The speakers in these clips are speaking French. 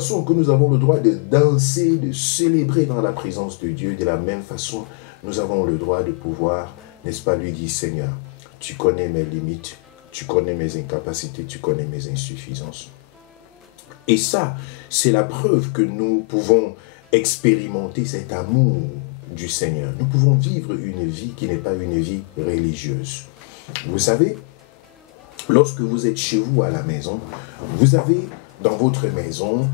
façon que nous avons le droit de danser, de célébrer dans la présence de Dieu, de la même façon, nous avons le droit de pouvoir, n'est-ce pas, lui dire, Seigneur, tu connais mes limites, tu connais mes incapacités, tu connais mes insuffisances. Et ça, c'est la preuve que nous pouvons expérimenter cet amour du Seigneur. Nous pouvons vivre une vie qui n'est pas une vie religieuse. Vous savez, lorsque vous êtes chez vous à la maison, vous avez dans votre maison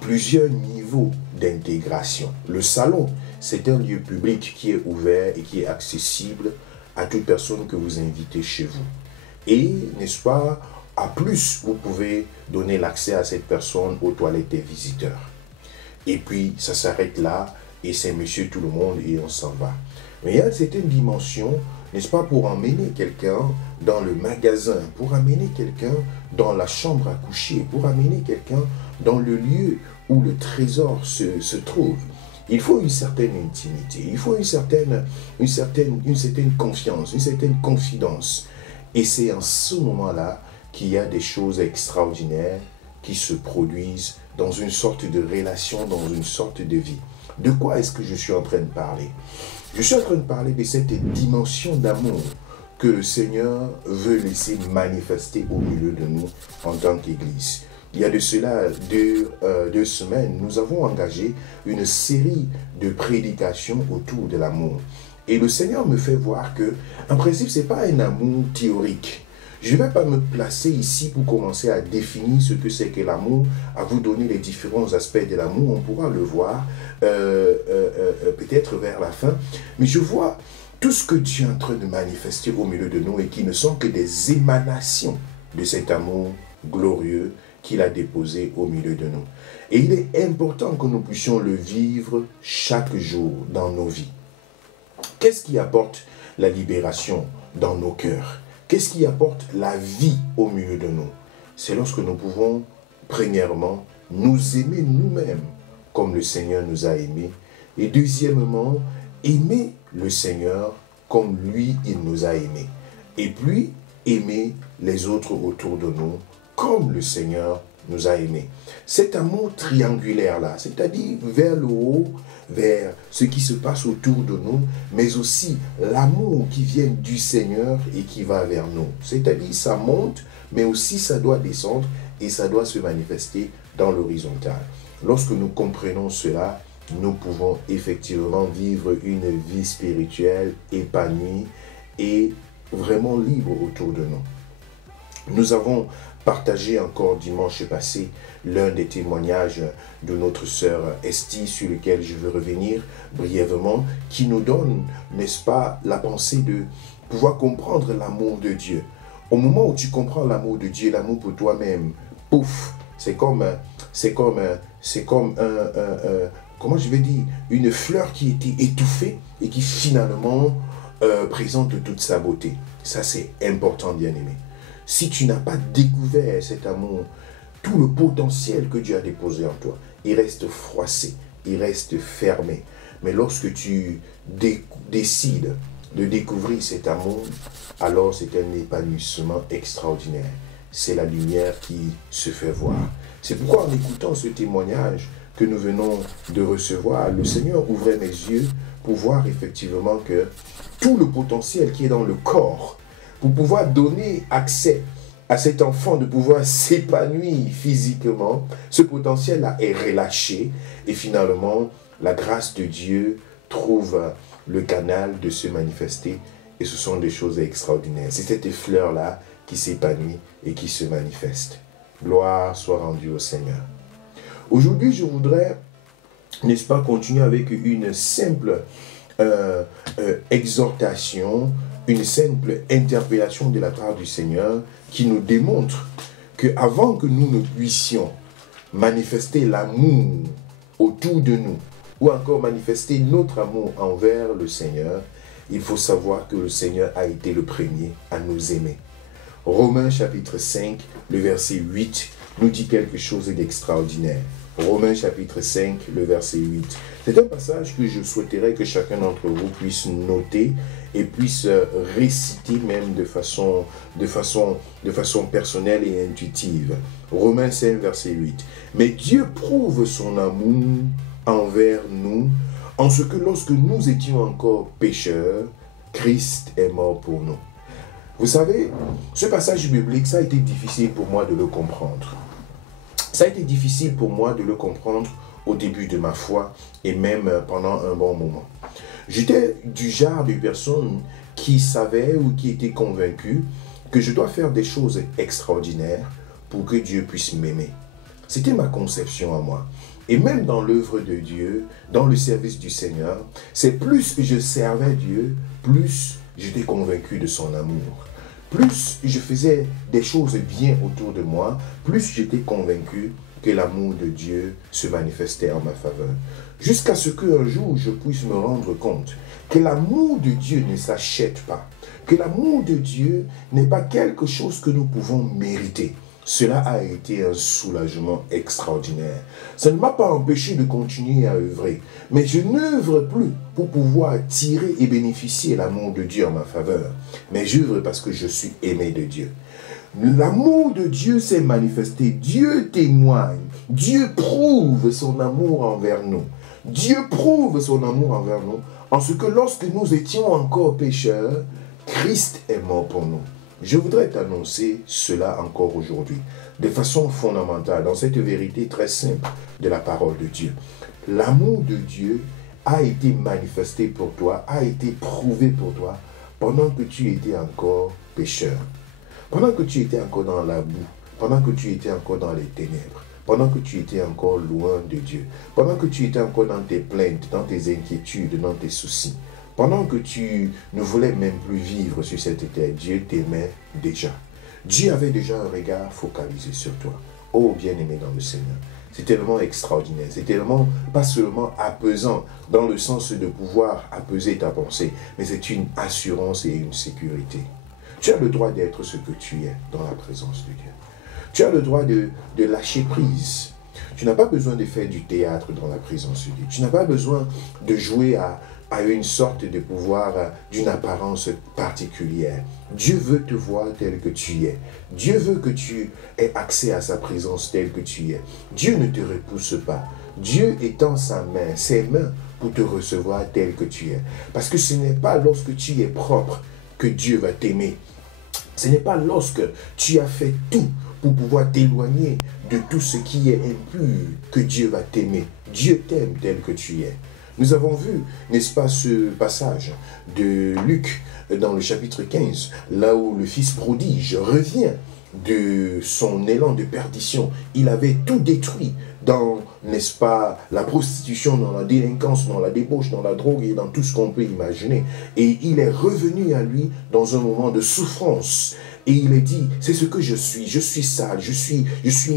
plusieurs niveaux d'intégration. Le salon, c'est un lieu public qui est ouvert et qui est accessible à toute personne que vous invitez chez vous. Et, n'est-ce pas, à plus, vous pouvez donner l'accès à cette personne aux toilettes des visiteurs. Et puis, ça s'arrête là, et c'est monsieur tout le monde, et on s'en va. Mais il y a cette dimension, n'est-ce pas, pour emmener quelqu'un dans le magasin, pour amener quelqu'un dans la chambre à coucher, pour amener quelqu'un dans le lieu où le trésor se trouve. Il faut une certaine intimité, il faut une certaine confiance, une certaine confidence. Et c'est en ce moment-là qu'il y a des choses extraordinaires qui se produisent dans une sorte de relation, dans une sorte de vie. De quoi est-ce que je suis en train de parler? Je suis en train de parler de cette dimension d'amour que le Seigneur veut laisser manifester au milieu de nous en tant qu'Église. Il y a de cela deux semaines, nous avons engagé une série de prédications autour de l'amour. Et le Seigneur me fait voir que, en principe, ce n'est pas un amour théorique. Je ne vais pas me placer ici pour commencer à définir ce que c'est que l'amour, à vous donner les différents aspects de l'amour. On pourra le voir peut-être vers la fin. Mais je vois tout ce que Dieu est en train de manifester au milieu de nous et qui ne sont que des émanations de cet amour glorieux qu'il a déposé au milieu de nous. Et il est important que nous puissions le vivre chaque jour dans nos vies. Qu'est-ce qui apporte la libération dans nos cœurs? Qu'est-ce qui apporte la vie au milieu de nous? C'est lorsque nous pouvons, premièrement, nous aimer nous-mêmes comme le Seigneur nous a aimés. Et deuxièmement, aimer le Seigneur comme lui, il nous a aimés. Et puis, aimer les autres autour de nous comme le Seigneur nous a aimés. Cet amour triangulaire-là, c'est-à-dire vers le haut, vers ce qui se passe autour de nous, mais aussi l'amour qui vient du Seigneur et qui va vers nous. C'est-à-dire ça monte, mais aussi ça doit descendre et ça doit se manifester dans l'horizontale. Lorsque nous comprenons cela, nous pouvons effectivement vivre une vie spirituelle épanouie et vraiment libre autour de nous. Nous avons partagé encore dimanche passé l'un des témoignages de notre sœur Estie, sur lequel je veux revenir brièvement, qui nous donne, n'est-ce pas, la pensée de pouvoir comprendre l'amour de Dieu. Au moment où tu comprends l'amour de Dieu, l'amour pour toi-même, pouf, c'est comme comment je vais dire, une fleur qui était étouffée et qui finalement présente toute sa beauté. Ça, c'est important, bien-aimé. Si tu n'as pas découvert cet amour, tout le potentiel que Dieu a déposé en toi, il reste froissé, il reste fermé. Mais lorsque tu décides de découvrir cet amour, alors c'est un épanouissement extraordinaire. C'est la lumière qui se fait voir. C'est pourquoi en écoutant ce témoignage que nous venons de recevoir, le Seigneur ouvrait mes yeux pour voir effectivement que tout le potentiel qui est dans le corps, pour pouvoir donner accès à cet enfant de pouvoir s'épanouir physiquement, ce potentiel-là est relâché et finalement, la grâce de Dieu trouve le canal de se manifester et ce sont des choses extraordinaires. C'est cette fleur-là qui s'épanouit et qui se manifeste. Gloire soit rendue au Seigneur. Aujourd'hui, je voudrais, n'est-ce pas, continuer avec une simple exhortation, une simple interpellation de la part du Seigneur qui nous démontre qu'avant que nous ne puissions manifester l'amour autour de nous ou encore manifester notre amour envers le Seigneur, il faut savoir que le Seigneur a été le premier à nous aimer. Romains chapitre 5, le verset 8 nous dit quelque chose d'extraordinaire. Romains chapitre 5, le verset 8. C'est un passage que je souhaiterais que chacun d'entre vous puisse noter et puisse réciter même de façon personnelle et intuitive. Romains 5, verset 8. Mais Dieu prouve son amour envers nous en ce que lorsque nous étions encore pécheurs, Christ est mort pour nous. Vous savez, ce passage biblique, ça a été difficile pour moi de le comprendre. Ça a été difficile pour moi de le comprendre au début de ma foi et même pendant un bon moment. J'étais du genre de personne qui savait ou qui était convaincue que je dois faire des choses extraordinaires pour que Dieu puisse m'aimer. C'était ma conception à moi. Et même dans l'œuvre de Dieu, dans le service du Seigneur, c'est plus je servais Dieu, plus j'étais convaincu de son amour. Plus je faisais des choses bien autour de moi, plus j'étais convaincu que l'amour de Dieu se manifestait en ma faveur. Jusqu'à ce qu'un jour je puisse me rendre compte que l'amour de Dieu ne s'achète pas, que l'amour de Dieu n'est pas quelque chose que nous pouvons mériter. Cela a été un soulagement extraordinaire. Ça ne m'a pas empêché de continuer à œuvrer, mais je n'œuvre plus pour pouvoir tirer et bénéficier de l'amour de Dieu en ma faveur, mais j'œuvre parce que je suis aimé de Dieu. L'amour de Dieu s'est manifesté, Dieu témoigne, Dieu prouve son amour envers nous. Dieu prouve son amour envers nous, en ce que lorsque nous étions encore pécheurs, Christ est mort pour nous. Je voudrais t'annoncer cela encore aujourd'hui, de façon fondamentale, dans cette vérité très simple de la parole de Dieu. L'amour de Dieu a été manifesté pour toi, a été prouvé pour toi, pendant que tu étais encore pécheur, pendant que tu étais encore dans la boue, pendant que tu étais encore dans les ténèbres, pendant que tu étais encore loin de Dieu, pendant que tu étais encore dans tes plaintes, dans tes inquiétudes, dans tes soucis. Pendant que tu ne voulais même plus vivre sur cette terre, Dieu t'aimait déjà. Dieu avait déjà un regard focalisé sur toi. Oh, bien-aimé dans le Seigneur. C'est tellement extraordinaire. C'est tellement, pas seulement apaisant, dans le sens de pouvoir apaiser ta pensée, mais c'est une assurance et une sécurité. Tu as le droit d'être ce que tu es dans la présence de Dieu. Tu as le droit de lâcher prise. Tu n'as pas besoin de faire du théâtre dans la présence de Dieu. Tu n'as pas besoin de jouer à une sorte de pouvoir, d'une apparence particulière. Dieu veut te voir tel que tu es. Dieu veut que tu aies accès à sa présence tel que tu es. Dieu ne te repousse pas. Dieu étend sa main, ses mains, pour te recevoir tel que tu es. Parce que ce n'est pas lorsque tu es propre que Dieu va t'aimer. Ce n'est pas lorsque tu as fait tout pour pouvoir t'éloigner de tout ce qui est impur que Dieu va t'aimer. Dieu t'aime tel que tu es. Nous avons vu, n'est-ce pas, ce passage de Luc dans le chapitre 15, là où le fils prodige revient de son élan de perdition. Il avait tout détruit dans, n'est-ce pas, la prostitution, dans la délinquance, dans la débauche, dans la drogue et dans tout ce qu'on peut imaginer. Et il est revenu à lui dans un moment de souffrance. Et il est dit, c'est ce que je suis sale, je suis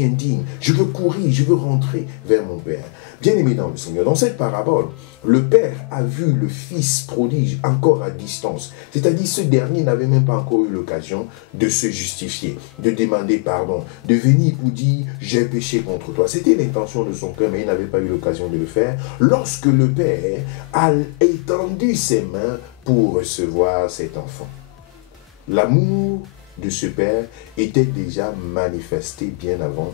indigne, je veux courir, je veux rentrer vers mon Père. Bien-aimé dans le Seigneur, dans cette parabole, le Père a vu le Fils prodige encore à distance. C'est-à-dire, ce dernier n'avait même pas encore eu l'occasion de se justifier, de demander pardon, de venir pour dire, j'ai péché contre toi. C'était l'intention de son cœur, mais il n'avait pas eu l'occasion de le faire. Lorsque le Père a étendu ses mains pour recevoir cet enfant. L'amour de ce Père était déjà manifesté bien avant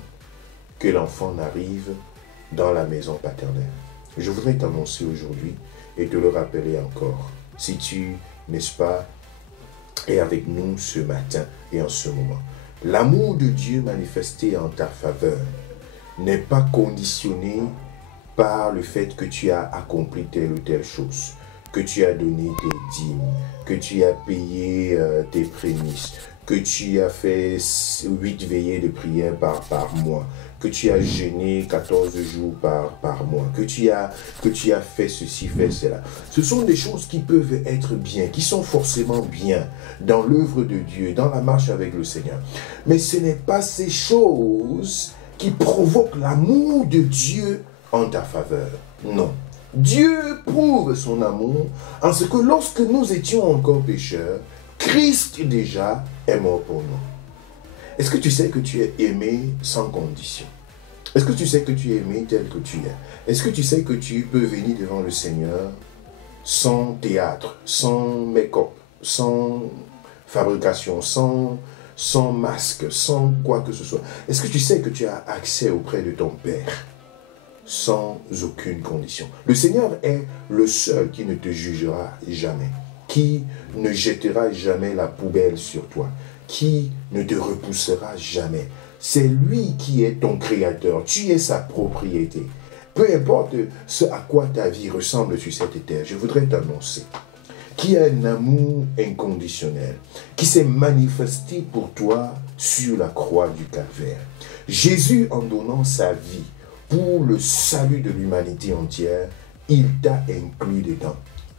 que l'enfant n'arrive dans la maison paternelle. Je voudrais t'annoncer aujourd'hui et te le rappeler encore. Si tu, n'est-ce pas, es avec nous ce matin et en ce moment. L'amour de Dieu manifesté en ta faveur n'est pas conditionné par le fait que tu as accompli telle ou telle chose, que tu as donné tes dîmes, que tu as payé tes prémices, que tu as fait 8 veillées de prière par mois, que tu as jeûné 14 jours par mois, que tu as fait ceci, fait cela. Ce sont des choses qui peuvent être bien, qui sont forcément bien dans l'œuvre de Dieu, dans la marche avec le Seigneur. Mais ce n'est pas ces choses qui provoquent l'amour de Dieu en ta faveur. Non. Dieu prouve son amour en ce que lorsque nous étions encore pécheurs, Christ déjà est mort pour nous. Est-ce que tu sais que tu es aimé sans condition? Est-ce que tu sais que tu es aimé tel que tu es? Est-ce que tu sais que tu peux venir devant le Seigneur sans théâtre, sans make-up, sans fabrication, sans masque, sans quoi que ce soit? Est-ce que tu sais que tu as accès auprès de ton Père sans aucune condition? Le Seigneur est le seul qui ne te jugera jamais, qui ne jettera jamais la poubelle sur toi, qui ne te repoussera jamais. C'est lui qui est ton créateur, tu es sa propriété. Peu importe ce à quoi ta vie ressemble sur cette terre, je voudrais t'annoncer qu'il y a un amour inconditionnel qui s'est manifesté pour toi sur la croix du Calvaire. Jésus, en donnant sa vie pour le salut de l'humanité entière, il t'a inclus dedans.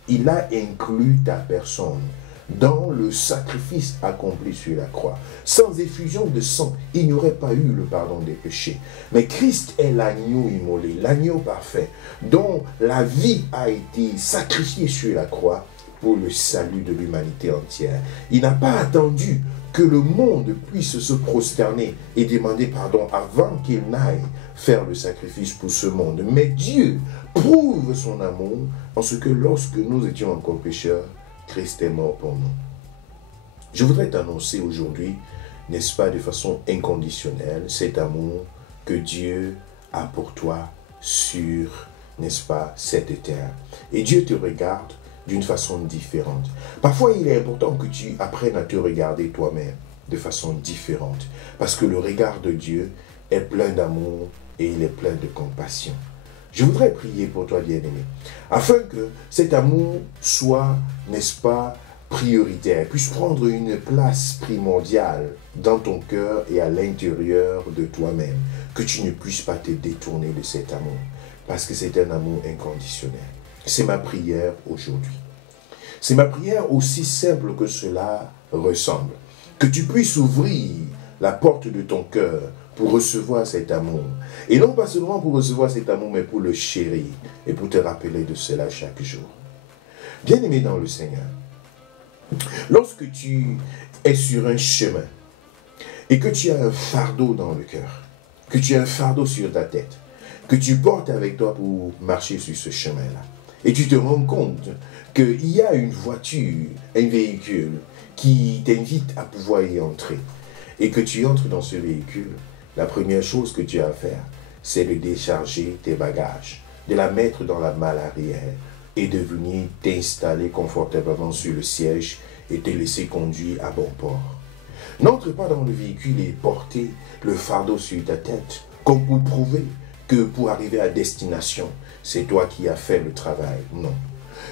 Il a inclus ta personne dans le sacrifice accompli sur la croix. Sans effusion de sang, il n'y aurait pas eu le pardon des péchés. Mais Christ est l'agneau immolé, l'agneau parfait, dont la vie a été sacrifiée sur la croix pour le salut de l'humanité entière. Il n'a pas attendu que le monde puisse se prosterner et demander pardon avant qu'il n'aille faire le sacrifice pour ce monde. Mais Dieu prouve son amour en ce que lorsque nous étions encore pécheurs, Christ est mort pour nous. Je voudrais t'annoncer aujourd'hui, n'est-ce pas, de façon inconditionnelle, cet amour que Dieu a pour toi sur, n'est-ce pas, cette terre. Et Dieu te regarde d'une façon différente. Parfois, il est important que tu apprennes à te regarder toi-même de façon différente. Parce que le regard de Dieu est plein d'amour et il est plein de compassion. Je voudrais prier pour toi, bien-aimé, afin que cet amour soit, n'est-ce pas, prioritaire, puisse prendre une place primordiale dans ton cœur et à l'intérieur de toi-même, que tu ne puisses pas te détourner de cet amour, parce que c'est un amour inconditionnel. C'est ma prière aujourd'hui. C'est ma prière aussi simple que cela ressemble, que tu puisses ouvrir la porte de ton cœur pour recevoir cet amour. Et non pas seulement pour recevoir cet amour, mais pour le chérir et pour te rappeler de cela chaque jour. Bien-aimé dans le Seigneur, lorsque tu es sur un chemin et que tu as un fardeau dans le cœur, que tu as un fardeau sur ta tête, que tu portes avec toi pour marcher sur ce chemin-là, et tu te rends compte qu'il y a une voiture, un véhicule qui t'invite à pouvoir y entrer, et que tu entres dans ce véhicule, la première chose que tu as à faire, c'est de décharger tes bagages, de la mettre dans la malle arrière et de venir t'installer confortablement sur le siège et te laisser conduire à bon port. N'entre pas dans le véhicule et porter le fardeau sur ta tête, comme pour prouver que pour arriver à destination, c'est toi qui as fait le travail. Non.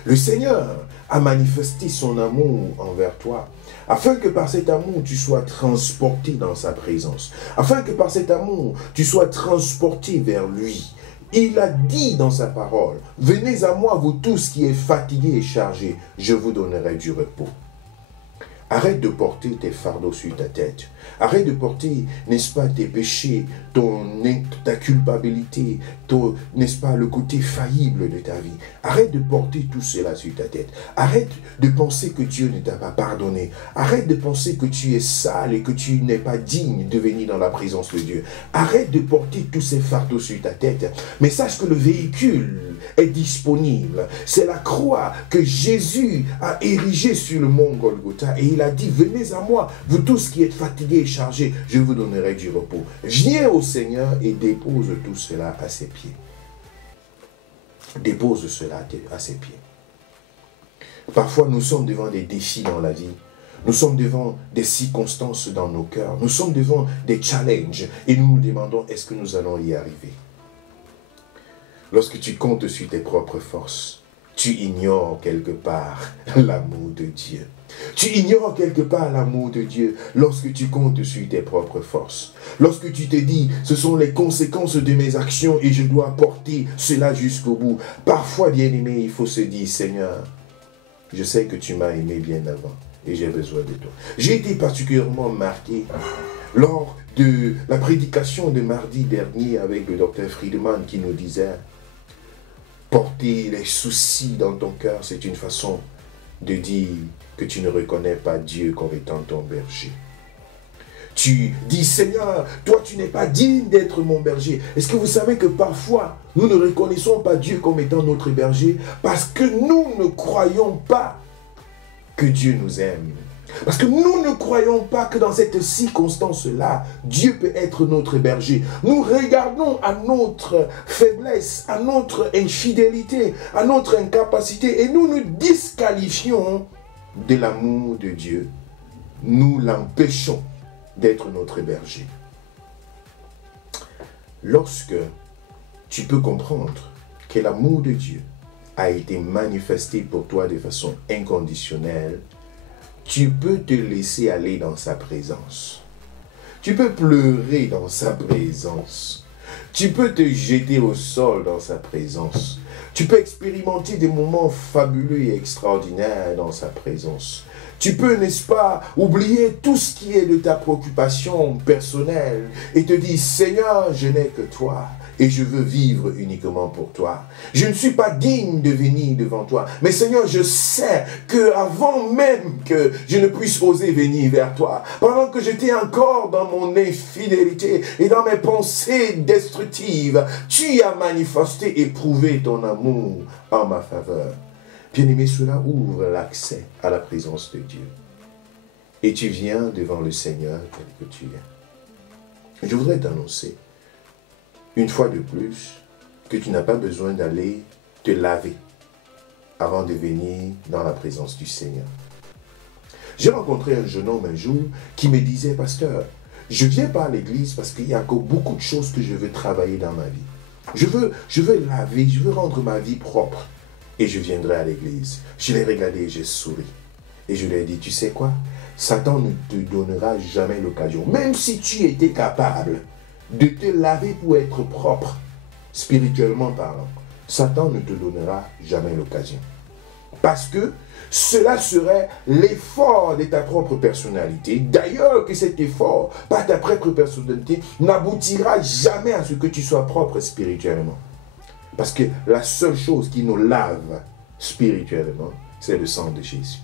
Le Seigneur a manifesté son amour envers toi, afin que par cet amour, tu sois transporté dans sa présence, afin que par cet amour, tu sois transporté vers lui. Il a dit dans sa parole, « Venez à moi, vous tous qui êtes fatigués et chargés, je vous donnerai du repos. » Arrête de porter tes fardeaux sur ta tête. Arrête de porter, n'est-ce pas, tes péchés, ta culpabilité, n'est-ce pas, le côté faillible de ta vie. Arrête de porter tout cela sur ta tête. Arrête de penser que Dieu ne t'a pas pardonné. Arrête de penser que tu es sale et que tu n'es pas digne de venir dans la présence de Dieu. Arrête de porter tous ces fardeaux sur ta tête. Mais sache que le véhicule est disponible. C'est la croix que Jésus a érigée sur le mont Golgotha et il a dit, venez à moi, vous tous qui êtes fatigués et chargés, je vous donnerai du repos. Viens au Seigneur et dépose tout cela à ses pieds. Dépose cela à ses pieds. Parfois, nous sommes devant des défis dans la vie. Nous sommes devant des circonstances dans nos cœurs. Nous sommes devant des challenges et nous nous demandons, est-ce que nous allons y arriver? Lorsque tu comptes sur tes propres forces, tu ignores quelque part l'amour de Dieu. Tu ignores quelque part l'amour de Dieu lorsque tu comptes sur tes propres forces. Lorsque tu te dis, ce sont les conséquences de mes actions et je dois porter cela jusqu'au bout. Parfois, bien-aimé, il faut se dire, Seigneur, je sais que tu m'as aimé bien avant et j'ai besoin de toi. J'ai été particulièrement marqué lors de la prédication de mardi dernier avec le docteur Friedman qui nous disait, porter les soucis dans ton cœur, c'est une façon de dire que tu ne reconnais pas Dieu comme étant ton berger. Tu dis, Seigneur, toi tu n'es pas digne d'être mon berger. Est-ce que vous savez que parfois, nous ne reconnaissons pas Dieu comme étant notre berger parce que nous ne croyons pas que Dieu nous aime. Parce que nous ne croyons pas que dans cette circonstance-là, Dieu peut être notre berger. Nous regardons à notre faiblesse, à notre infidélité, à notre incapacité et nous nous disqualifions de l'amour de Dieu. Nous l'empêchons d'être notre berger. Lorsque tu peux comprendre que l'amour de Dieu a été manifesté pour toi de façon inconditionnelle, tu peux te laisser aller dans sa présence. Tu peux pleurer dans sa présence. Tu peux te jeter au sol dans sa présence. Tu peux expérimenter des moments fabuleux et extraordinaires dans sa présence. Tu peux, n'est-ce pas, oublier tout ce qui est de ta préoccupation personnelle et te dire, Seigneur, je n'ai que toi. Et je veux vivre uniquement pour toi. Je ne suis pas digne de venir devant toi. Mais Seigneur, je sais que avant même que je ne puisse oser venir vers toi, pendant que j'étais encore dans mon infidélité et dans mes pensées destructives, tu as manifesté et prouvé ton amour en ma faveur. Bien-aimé, cela ouvre l'accès à la présence de Dieu. Et tu viens devant le Seigneur tel que tu es. Je voudrais t'annoncer une fois de plus, que tu n'as pas besoin d'aller te laver avant de venir dans la présence du Seigneur. J'ai rencontré un jeune homme un jour qui me disait, pasteur, je viens pas à l'église parce qu'il y a encore beaucoup de choses que je veux travailler dans ma vie. Je veux laver, je veux rendre ma vie propre et je viendrai à l'église. Je l'ai regardé et j'ai souri. Et je lui ai dit, tu sais quoi? Satan ne te donnera jamais l'occasion, même si tu étais capable de te laver pour être propre, spirituellement parlant, Satan ne te donnera jamais l'occasion. Parce que cela serait l'effort de ta propre personnalité. D'ailleurs que cet effort, par ta propre personnalité, n'aboutira jamais à ce que tu sois propre spirituellement. Parce que la seule chose qui nous lave spirituellement, c'est le sang de Jésus.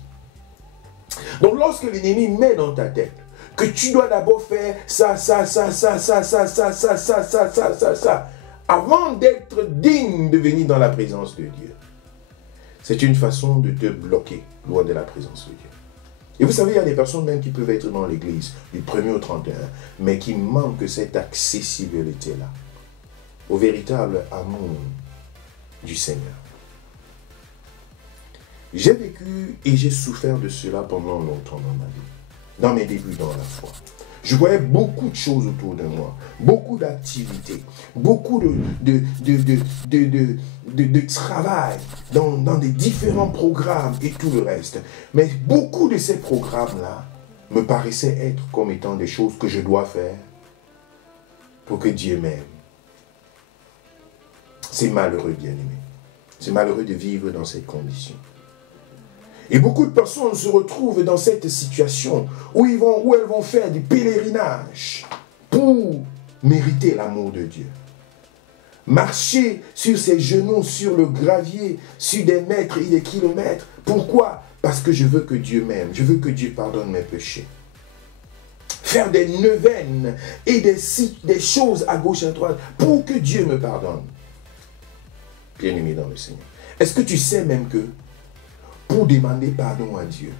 Donc lorsque l'ennemi met dans ta tête que tu dois d'abord faire ça, avant d'être digne de venir dans la présence de Dieu. C'est une façon de te bloquer loin de la présence de Dieu. Et vous savez, il y a des personnes même qui peuvent être dans l'église du 1er au 31, mais qui manquent cette accessibilité-là au véritable amour du Seigneur. J'ai vécu et j'ai souffert de cela pendant longtemps dans ma vie. Dans mes débuts dans la foi. Je voyais beaucoup de choses autour de moi, beaucoup d'activités, beaucoup de travail dans des différents programmes et tout le reste. Mais beaucoup de ces programmes-là me paraissaient être comme étant des choses que je dois faire pour que Dieu m'aime. C'est malheureux, bien-aimé. C'est malheureux de vivre dans ces conditions. Et beaucoup de personnes se retrouvent dans cette situation où elles vont faire du pèlerinage pour mériter l'amour de Dieu. Marcher sur ses genoux, sur le gravier, sur des mètres et des kilomètres. Pourquoi? Parce que je veux que Dieu m'aime. Je veux que Dieu pardonne mes péchés. Faire des neuvaines et des choses à gauche et à droite pour que Dieu me pardonne. Bien-aimé dans le Seigneur. Est-ce que tu sais même que pour demander pardon à Dieu,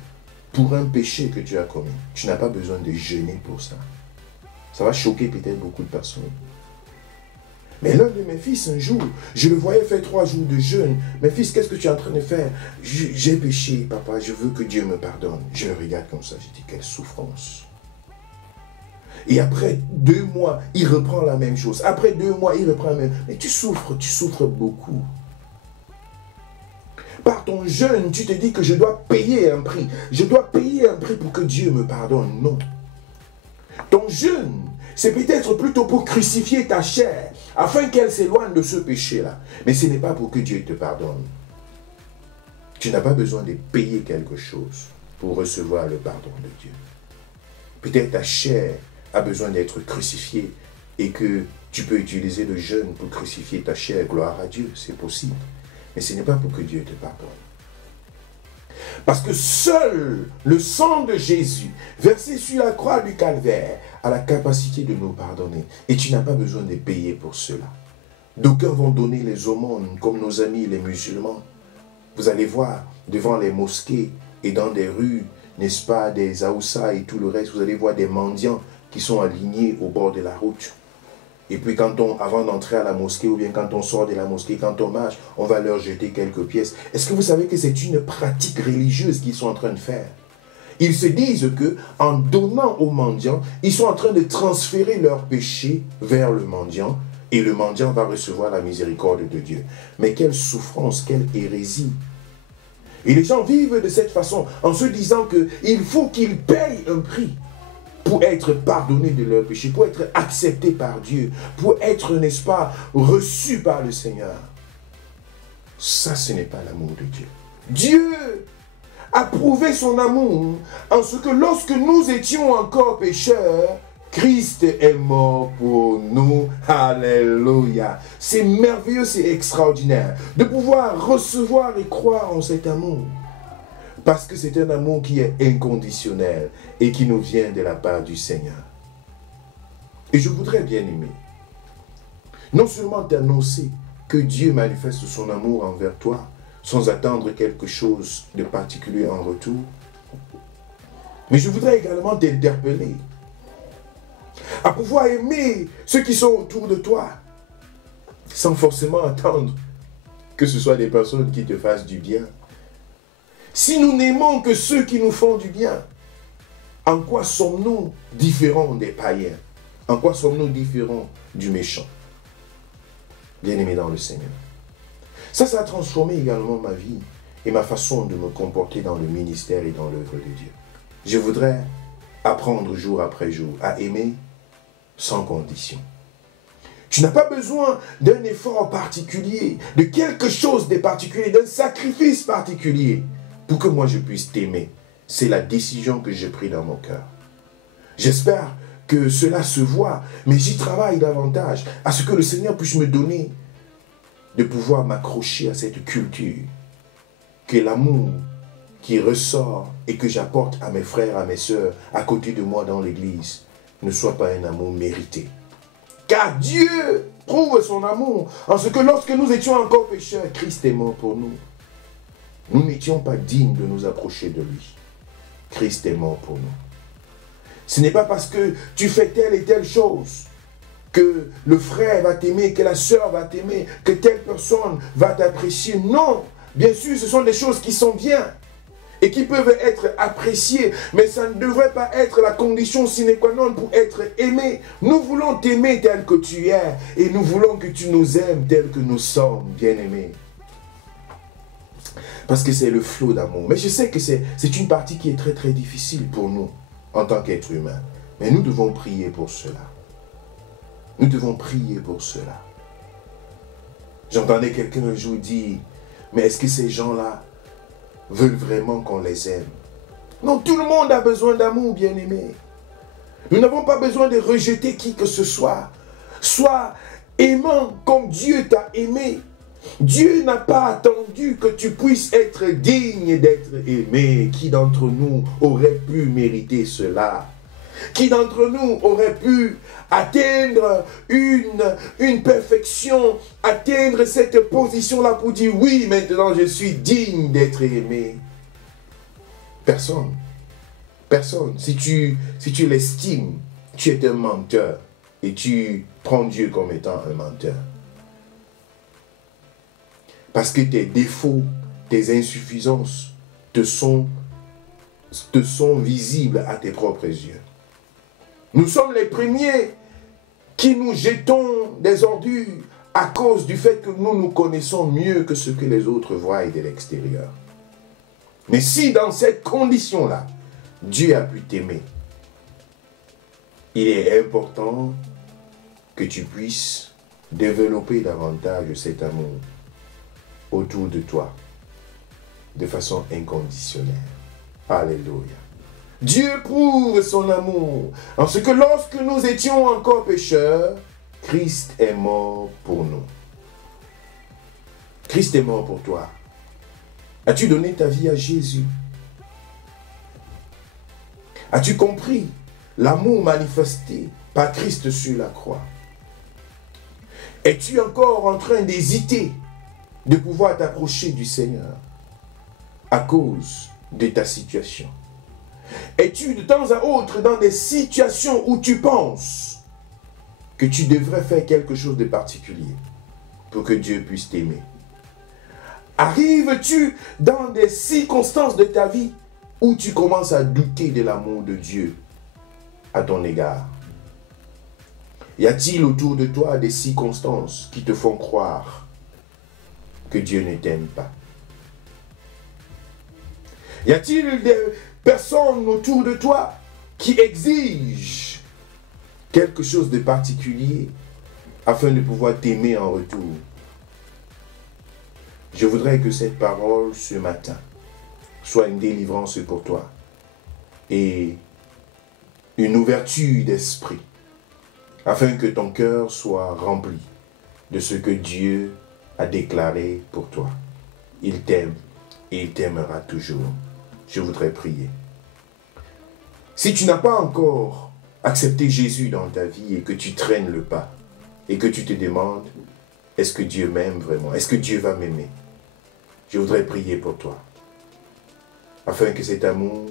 pour un péché que tu as commis, tu n'as pas besoin de jeûner pour ça. Ça va choquer peut-être beaucoup de personnes. Mais l'un de mes fils, un jour, je le voyais faire 3 jours de jeûne. Mes fils, qu'est-ce que tu es en train de faire? J'ai péché, papa, je veux que Dieu me pardonne. Je le regarde comme ça, je dis, quelle souffrance. Et après 2 mois, il reprend la même chose. Après 2 mois, il reprend la même chose. Mais tu souffres beaucoup. Par ton jeûne, tu te dis que je dois payer un prix. Je dois payer un prix pour que Dieu me pardonne. Non. Ton jeûne, c'est peut-être plutôt pour crucifier ta chair, afin qu'elle s'éloigne de ce péché-là. Mais ce n'est pas pour que Dieu te pardonne. Tu n'as pas besoin de payer quelque chose pour recevoir le pardon de Dieu. Peut-être ta chair a besoin d'être crucifiée et que tu peux utiliser le jeûne pour crucifier ta chair. Gloire à Dieu, c'est possible. Mais ce n'est pas pour que Dieu te pardonne. Parce que seul le sang de Jésus, versé sur la croix du calvaire, a la capacité de nous pardonner. Et tu n'as pas besoin de payer pour cela. D'aucuns vont donner les aumônes, comme nos amis les musulmans. Vous allez voir, devant les mosquées et dans des rues, n'est-ce pas, des Aoussa et tout le reste, vous allez voir des mendiants qui sont alignés au bord de la route. Et puis avant d'entrer à la mosquée, ou bien quand on sort de la mosquée, quand on marche, on va leur jeter quelques pièces. Est-ce que vous savez que c'est une pratique religieuse qu'ils sont en train de faire? Ils se disent que en donnant aux mendiants, ils sont en train de transférer leurs péchés vers le mendiant, et le mendiant va recevoir la miséricorde de Dieu. Mais quelle souffrance, quelle hérésie! Et les gens vivent de cette façon, en se disant qu'il faut qu'ils payent un prix pour être pardonnés de leurs péchés, pour être acceptés par Dieu, pour être, n'est-ce pas, reçus par le Seigneur. Ça, ce n'est pas l'amour de Dieu. Dieu a prouvé son amour en ce que lorsque nous étions encore pécheurs, Christ est mort pour nous. Alléluia. C'est merveilleux, c'est extraordinaire de pouvoir recevoir et croire en cet amour. Parce que c'est un amour qui est inconditionnel et qui nous vient de la part du Seigneur. Et je voudrais, bien aimer, non seulement t'annoncer que Dieu manifeste son amour envers toi, sans attendre quelque chose de particulier en retour, mais je voudrais également t'interpeller à pouvoir aimer ceux qui sont autour de toi, sans forcément attendre que ce soit des personnes qui te fassent du bien. Si nous n'aimons que ceux qui nous font du bien, en quoi sommes-nous différents des païens? En quoi sommes-nous différents du méchant? Bien-aimé dans le Seigneur. Ça a transformé également ma vie et ma façon de me comporter dans le ministère et dans l'œuvre de Dieu. Je voudrais apprendre jour après jour à aimer sans condition. Tu n'as pas besoin d'un effort particulier, de quelque chose de particulier, d'un sacrifice particulier pour que moi je puisse t'aimer. C'est la décision que j'ai prise dans mon cœur. J'espère que cela se voit, mais j'y travaille davantage à ce que le Seigneur puisse me donner de pouvoir m'accrocher à cette culture, que l'amour qui ressort et que j'apporte à mes frères, à mes sœurs, à côté de moi dans l'église, ne soit pas un amour mérité. Car Dieu prouve son amour en ce que lorsque nous étions encore pécheurs, Christ est mort pour nous. Nous n'étions pas dignes de nous approcher de lui. Christ est mort pour nous. Ce n'est pas parce que tu fais telle et telle chose que le frère va t'aimer, que la sœur va t'aimer, que telle personne va t'apprécier. Non, bien sûr, ce sont des choses qui sont bien et qui peuvent être appréciées, mais ça ne devrait pas être la condition sine qua non pour être aimé. Nous voulons t'aimer tel que tu es et nous voulons que tu nous aimes tel que nous sommes, bien-aimés. Parce que c'est le flot d'amour. Mais je sais que c'est une partie qui est très très difficile pour nous en tant qu'être humain. Mais nous devons prier pour cela. Nous devons prier pour cela. J'entendais quelqu'un un jour dire, mais est-ce que ces gens-là veulent vraiment qu'on les aime? Non, tout le monde a besoin d'amour, bien-aimé. Nous n'avons pas besoin de rejeter qui que ce soit. Sois aimant comme Dieu t'a aimé. Dieu n'a pas attendu que tu puisses être digne d'être aimé. Qui d'entre nous aurait pu mériter cela? Qui d'entre nous aurait pu atteindre une perfection, atteindre cette position-là pour dire oui, maintenant je suis digne d'être aimé? Personne. Personne. Si tu l'estimes, tu es un menteur et tu prends Dieu comme étant un menteur. Parce que tes défauts, tes insuffisances te sont visibles à tes propres yeux. Nous sommes les premiers qui nous jetons des ordures à cause du fait que nous nous connaissons mieux que ce que les autres voient de l'extérieur. Mais si dans cette condition-là, Dieu a pu t'aimer, il est important que tu puisses développer davantage cet amour autour de toi, de façon inconditionnelle. Alléluia. Dieu prouve son amour en ce que lorsque nous étions encore pécheurs, Christ est mort pour nous. Christ est mort pour toi. As-tu donné ta vie à Jésus? As-tu compris l'amour manifesté par Christ sur la croix? Es-tu encore en train d'hésiter de pouvoir t'approcher du Seigneur à cause de ta situation? Es-tu de temps à autre dans des situations où tu penses que tu devrais faire quelque chose de particulier pour que Dieu puisse t'aimer? Arrives-tu dans des circonstances de ta vie où tu commences à douter de l'amour de Dieu à ton égard? Y a-t-il autour de toi des circonstances qui te font croire que Dieu ne t'aime pas? Y a-t-il des personnes autour de toi qui exigent quelque chose de particulier afin de pouvoir t'aimer en retour? Je voudrais que cette parole ce matin soit une délivrance pour toi et une ouverture d'esprit afin que ton cœur soit rempli de ce que Dieu a déclaré pour toi. Il t'aime et il t'aimera toujours. Je voudrais prier. Si tu n'as pas encore accepté Jésus dans ta vie et que tu traînes le pas et que tu te demandes, est-ce que Dieu m'aime vraiment? Est-ce que Dieu va m'aimer? Je voudrais prier pour toi afin que cet amour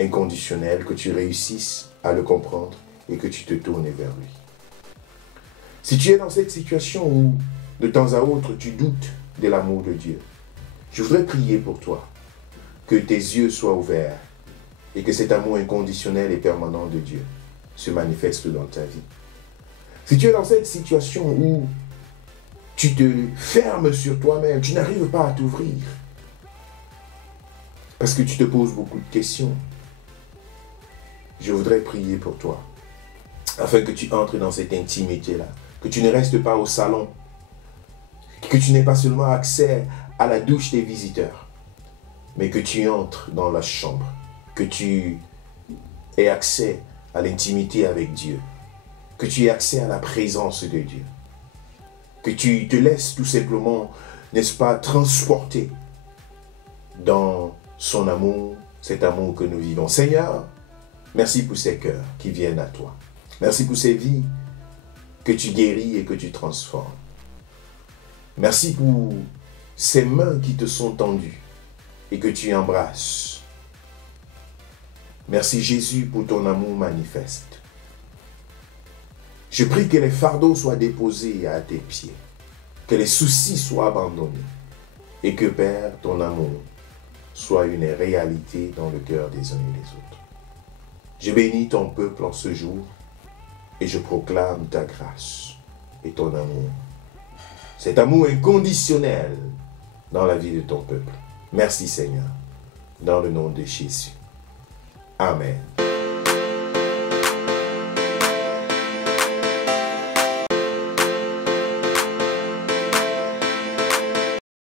inconditionnel, que tu réussisses à le comprendre et que tu te tournes vers lui. Si tu es dans cette situation où, de temps à autre, tu doutes de l'amour de Dieu, je voudrais prier pour toi, que tes yeux soient ouverts et que cet amour inconditionnel et permanent de Dieu se manifeste dans ta vie. Si tu es dans cette situation où tu te fermes sur toi-même, tu n'arrives pas à t'ouvrir, parce que tu te poses beaucoup de questions, je voudrais prier pour toi, afin que tu entres dans cette intimité-là, que tu ne restes pas au salon, que tu n'aies pas seulement accès à la douche des visiteurs, mais que tu entres dans la chambre, que tu aies accès à l'intimité avec Dieu, que tu aies accès à la présence de Dieu, que tu te laisses tout simplement, n'est-ce pas, transporter dans son amour, cet amour que nous vivons. Seigneur, merci pour ces cœurs qui viennent à toi. Merci pour ces vies que tu guéris et que tu transformes. Merci pour ces mains qui te sont tendues et que tu embrasses. Merci Jésus pour ton amour manifeste. Je prie que les fardeaux soient déposés à tes pieds, que les soucis soient abandonnés et que Père, ton amour soit une réalité dans le cœur des uns et des autres. Je bénis ton peuple en ce jour et je proclame ta grâce et ton amour. Cet amour inconditionnel dans la vie de ton peuple. Merci Seigneur, dans le nom de Jésus. Amen.